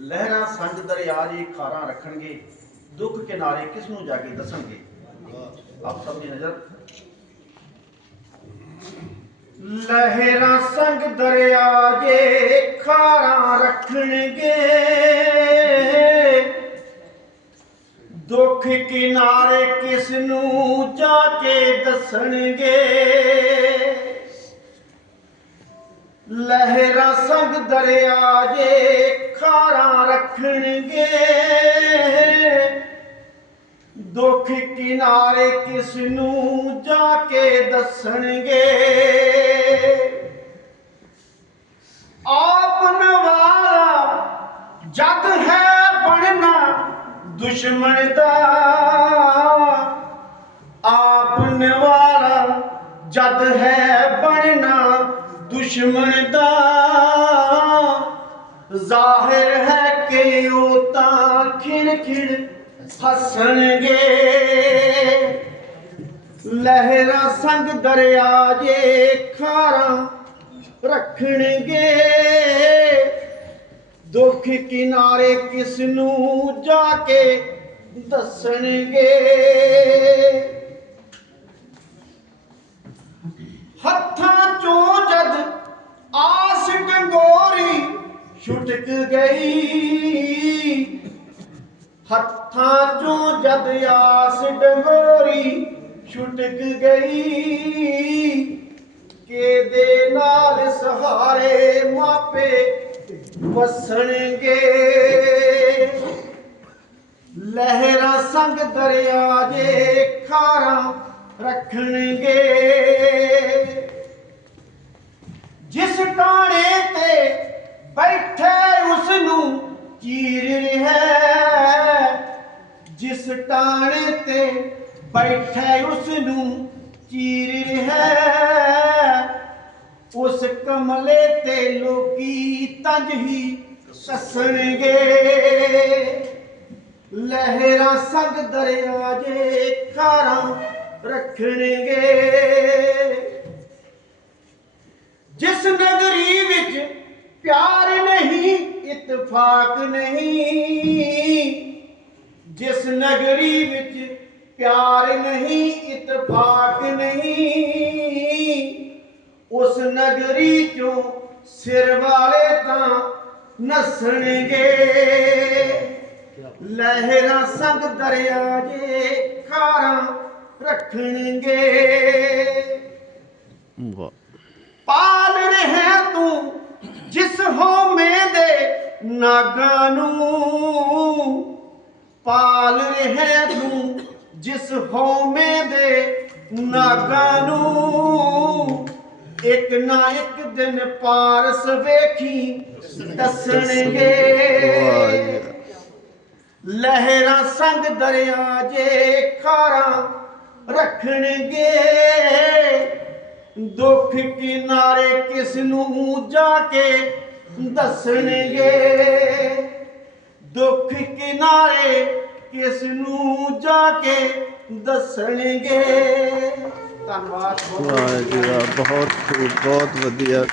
ਲਹਿਰਾਂ ਸੰਗ ਦਰਿਆ ਜੀ ਖਾਰਾਂ ਰੱਖਣਗੇ, ਦੁੱਖ ਕਿਨਾਰੇ ਕਿਸ ਨੂੰ ਜਾ ਕੇ ਦੱਸਣਗੇ? ਆਪ ਸਭ ਦੀ ਨਜ਼ਰ। ਲਹਿਰਾਂ ਸੰਗ ਦਰਿਆ ਜੇ ਖਾਰਾਂ ਰੱਖਣਗੇ, ਦੁੱਖ ਕਿਨਾਰੇ ਕਿਸ ਨੂੰ ਜਾ ਕੇ ਦੱਸਣਗੇ? ਲਹਿਰਾ ਸੰਗ ਦਰਿਆ ਜੇ ਖਾਰਾਂ ਰੱਖਣਗੇ। ਦੁੱਖ ਕਿਨਾਰੇ ਕਿਸ ਨੂੰ ਜਾ ਕੇ ਦੱਸਣਗੇ। ਆਪ ਨਵਾਰਾ ਜਦ ਹੈ ਬਣਨਾ ਦੁਸ਼ਮਣ ਦਾ। ਆਪ ਨਵਾਰਾ ਜਦ ਹੈ ਦੁਸ਼ਮਣ ਦਾ ਜ਼ਾਹਿਰ ਹੈ ਕਿ ਉਹ ਤਾਂ ਖਿੜ ਖਿੜ ਹੱਸਣਗੇ ਲਹਿਰਾਂ ਸੰਗ ਦਰਿਆ ਜੇ ਖਾਰਾਂ ਰੱਖਣਗੇ ਦੁੱਖ ਕਿਨਾਰੇ ਕਿਸ ਨੂੰ ਜਾ ਕੇ ਦੱਸਣਗੇ ਹੱਥਾਂ ਚੋਂ ਜਦ ਆਸ ਡੰਗੋਰੀ ਛੁਟਕ ਗਈ। ਹੱਥਾਂ ਚੋਂ ਜਦ ਆਸ ਡੰਗੋਰੀ ਛੁਟਕ ਗਈ। ਕਿਹਦੇ ਨਾਲ ਸਹਾਰੇ ਮਾਪੇ ਵਸਣਗੇ? ਲਹਿਰਾਂ ਸੰਗ ਦਰਿਆ ਜੇ ਖਾਰਾਂ ਰੱਖਣਗੇ। ਜਿਸ ਟਾਣੇ ਤੇ ਤੇ ਬੈਠੇ ਉਸ ਨੂੰ ਚੀਰ ਰਿਹਾ। ਉਸ ਕਮਲੇ ਤੇ ਲੋਕੀ ਤੰਜ ਹੀ ਸੱਸਣਗੇ। ਲਹਿਰਾਂ ਸੰਗ ਦਰਿਆ ਜੇ ਖਾਰਾਂ ਰੱਖਣਗੇ। ਜਿਸ ਨਗਰੀ ਵਿੱਚ ਪਿਆਰ ਨਹੀਂ, ਇਤਫਾਕ ਨਹੀਂ ਜਿਸ ਨਗਰੀ ਵਿੱਚ ਪਿਆਰ ਨਹੀਂ ਇਤਫਾਕ ਨਹੀਂ ਉਸ ਨਗਰੀ ਚੋਂ ਸਿਰ ਵਾਲੇ ਤਾਂ ਨਸਣਗੇ। ਲਹਿਰਾਂ ਸੰਗ ਦਰਿਆ ਜੇ ਖਾਰਾਂ ਰੱਖਣਗੇ। ਪਾਲ ਰਿਹਾ ਤੂੰ ਜਿਸ ਹਉਮੈ ਦੇ ਨਾਗਾਂ ਨੂੰ। ਪਾਲ ਰਿਹਾ ਤੂੰ, ਜਿਸ ਹਉਮੈ ਦੇ ਨਾਗਾਂ ਨੂੰ। ਇੱਕ ਨਾ ਇੱਕ ਦਿਨ ਪਾਰਸ ਵੇਖੀ, ਦੱਸਣਗੇ। ਲਹਿਰਾਂ ਸੰਗ ਦਰਿਆ ਜੇ ਖਾਰਾਂ ਰੱਖਣਗੇ। ਦੁੱਖ ਕਿਨਾਰੇ ਕਿਸ ਨੂੰ ਜਾ ਕੇ ਦੱਸਣਗੇ। ਦੁੱਖ ਕਿਨਾਰੇ ਕਿਸ ਨੂੰ ਜਾ ਕੇ ਦੱਸਣਗੇ? ਧੰਨਵਾਦ। ਬਹੁਤ ਵਾਹ ਜੀ ਵਾਹ ਬਹੁਤ ਬਹੁਤ ਵਧੀਆ।